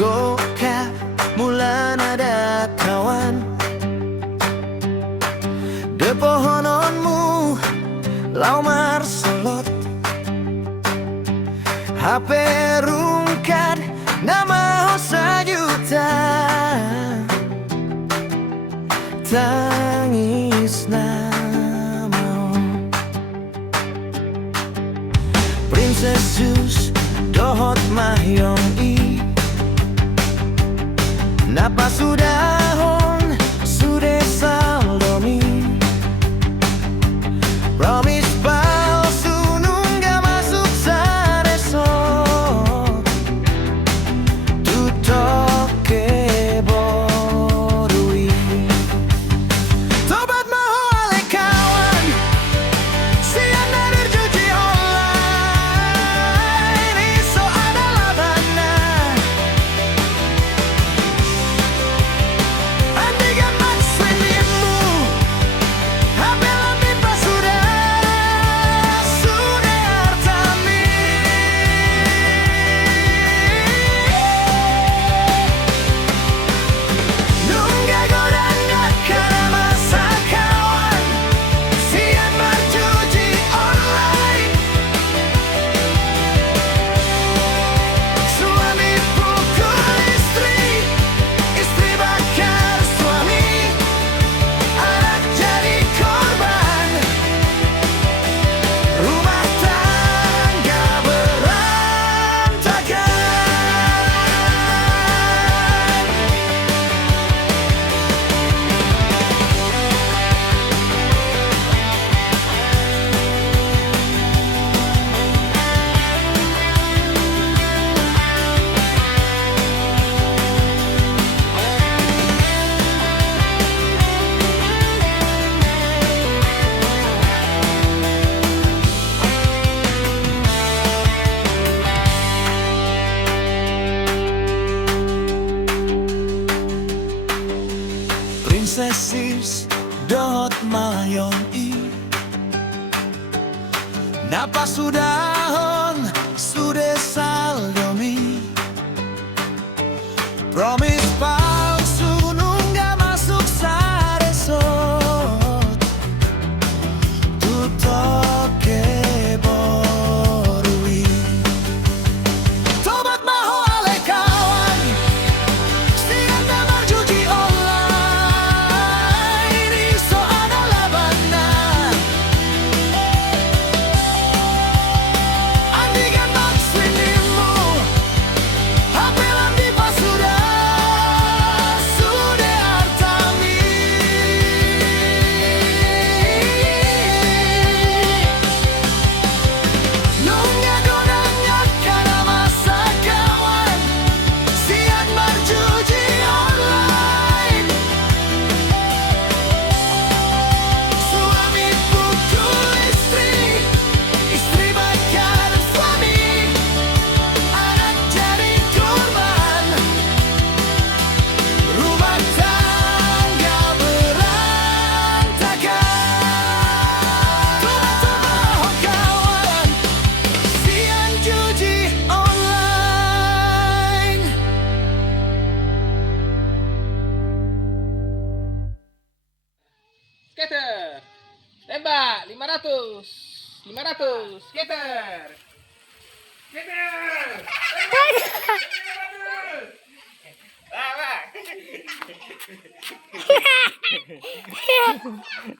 Gokap mulan ada kawan de pohononmu lau marsolot HP rungkat nama sajuta tangis nama Princessus dohot mahyong i napa sudahon sude saldomi promise palsu nungga masuk saresot tutoke borui tobat maho ale kawan sian dari judi online iso adalah bana andigan maksudmu HP lebih pas sudah artami nungga godanya karena masa kawan sian berjudi online suami pukul istri bakar suami anak jadi korban rumah tangga berantakan Princessis dot mayong i napa sudahon sude saldomi promise palsu nungga masuk saresot tutoke borui tobat maho ale kawan sian damar judi online iso adalah bana andigan maksudmu HP lebih pas sudah artami nungga godanya karena masa kawan sian berjudi online suami pukul istri bakar suami anak jadi korban rumah tangga berantakan tobat kawan sian judi online. Skater, tembak 500, skater, skater, tembak 500.